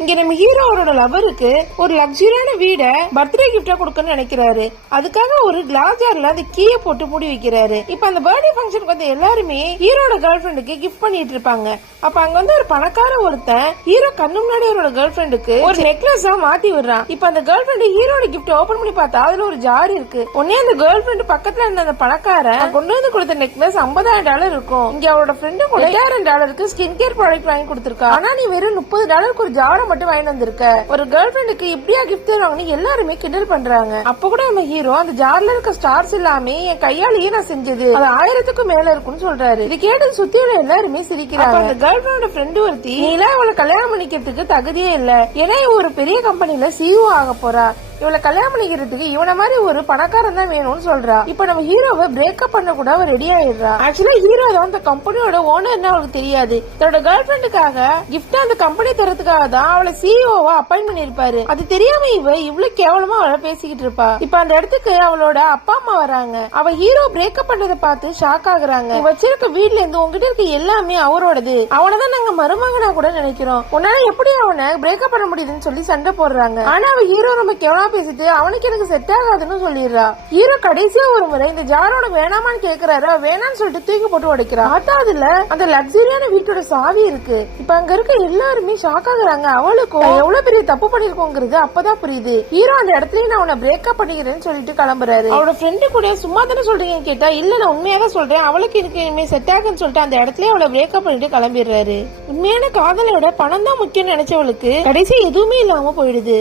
இங்க நம்ம ஹீரோ அவரோட லவருக்கு ஒரு லக்ஸரியான வீட பர்த்டே கிஃப்டா கொடுக்கணும்னு நினைக்கிறாரு. அதுக்காக ஒரு கிளாஸ் ஜார்ல அந்த கீயை போட்டு மூடி வைக்கிறாரு. இப்ப அந்த பர்த்டே ஃபங்க்ஷனுக்கு வந்து எல்லாருமே ஹீரோட கேர்ள் ஃபிரெண்டுக்கு கிஃப்ட் பண்ணிட்டு இருப்பாங்க. அப்ப அங்க வந்து ஒரு பணக்கார ஒருத்தன் ஹீரோ கண்ணு முன்னாடி அவரோட கேர்ள் ஃபிரெண்டுக்கு ஒரு நெக்லஸ் மாட்டி விடுறான். இப்ப அந்த கேர்ள் ஃபிரெண்ட் ஹீரோட கிஃப்ட் ஓபன் பண்ணி பார்த்தா அதுல ஒரு ஜார் இருக்கு. உடனே அந்த கேர்ள் ஃபிரெண்ட் பக்கத்துல இருந்த அந்த பணக்காரன் கொண்டு வந்து கொடுத்த நெக்லஸ் $50,000 இருக்கும். இங்க அவரோட ஃப்ரெண்டு $8,000 ஸ்கின் கேர் ப்ராடக்ட் வாங்கி கொடுத்திருக்கா. ஆனா நீ வெறும் $30 ஒரு ஜாரை மட்டும் வாங்கி வந்திருக்க. ஒரு கேர்ள் ஃபிரெண்டுக்கு இப்படியா கிஃப்ட் தருவாங்கன்னு எல்லாருமே கிண்டல் பண்றாங்க. அப்ப கூட நம்ம ஹீரோ அந்த ஜார்ல இருக்க ஸ்டார்ஸ் எல்லாமே என் கையாலேயே நான் செஞ்சது, அது 1000க்கும் மேல இருக்குன்னு சொல்றாரு. இது கேட்டு சுத்தி உள்ள எல்லாருமே சிரிக்கிறாங்க. அந்த கேர்ள் ஃபிரெண்டோட ஃப்ரெண்டு ஒருத்தி நீ எல்லாம் அவளை கல்யாணம் பண்ணிக்கிறதுக்கு தகுதியே இல்ல, ஏன்னா ஒரு பெரிய கம்பெனில CEO ஆக போறா, இவளை கல்யாணம் பண்ணிக்கிறதுக்கு இவன மாதிரி ஒரு பணக்காரன் தான் வேணும்னு சொல்றா. இப்ப நம்ம ஹீரோவை பிரேக்கப் பண்ண கூட அவ ரெடி ஆயிடுறா. ஆக்சுவலா ஹீரோ தான் அந்த கம்பெனியோட ஓனர்னு அவளுக்கு தெரியாது. தன்னோட கேர்ள் ஃபிரெண்டுக்காக கிஃப்ட் அந்த கம்பெனி தரத்துக்காக தான் அவளை சிஇஓவா அப்பாயிண்ட் பண்ணிருப்பாரு. அது தெரியாம இவ்வளவு கேவலமா அவளை பேசிக்கிட்டு இருப்பா. இப்ப அந்த இடத்துக்கு அவளோட அப்பா அம்மா வராங்க. அவ ஹீரோ பிரேக்கப் பண்றதை பார்த்து ஷாக் ஆகுறாங்க. வச்சிருக்க வீட்ல இருந்து உங்ககிட்ட இருக்க எல்லாமே அவரோடது, அவனதான் நாங்க மருமகனா கூட நினைக்கிறோம், உன்னால எப்படி அவனை பிரேக்கப் பண்ண முடியுதுன்னு சொல்லி சண்டை போடுறாங்க. ஆனா அவ ஹீரோ ரொம்ப கேவலமா பேசிட்டு அவனுக்கு எனக்கு செட் ஆகாதுன்னு சொல்லிடுறா. ஹீரோ கடைசியா ஒரு முறை இந்த ஜாரோட வேணாமான்னு கேக்குறாரு. வேணான்னு சொல்லிட்டு தூக்கி போட்டு உடைக்கிறா. பார்த்தா அதுல அந்த லக்ஸரியான வீட்டோட சாவி இருக்கு. இப்ப அங்க இருக்க எல்லாருமே ஷாக் ஆகுறாங்க. அவளுக்கும் எவ்வளவு பெரிய தப்பு பண்ணிருக்கோங்கிறது அப்பதான் புரியுது. ஹீரோ அந்த இடத்துலயே நான் அவனை பிரேக்கப் பண்ணிக்கிறேன்னு சொல்லிட்டு கிளம்புறாரு. அவளோட ஃப்ரெண்டு கூட சும்மா தானே சொல்றீங்கன்னு கேட்டா இல்ல நான் உண்மையாதான் சொல்றேன், அவளுக்கு எனக்கு இனிமே செட் ஆகுன்னு சொல்லிட்டு அந்த இடத்துலயே அவளை பிரேக்கப் பண்ணிட்டு கிளம்பிடுறாரு. உண்மையான காதலோட பணம் தான் முக்கியம் நினைச்சவளுக்கு கடைசி எதுவுமே இல்லாம போயிடுது.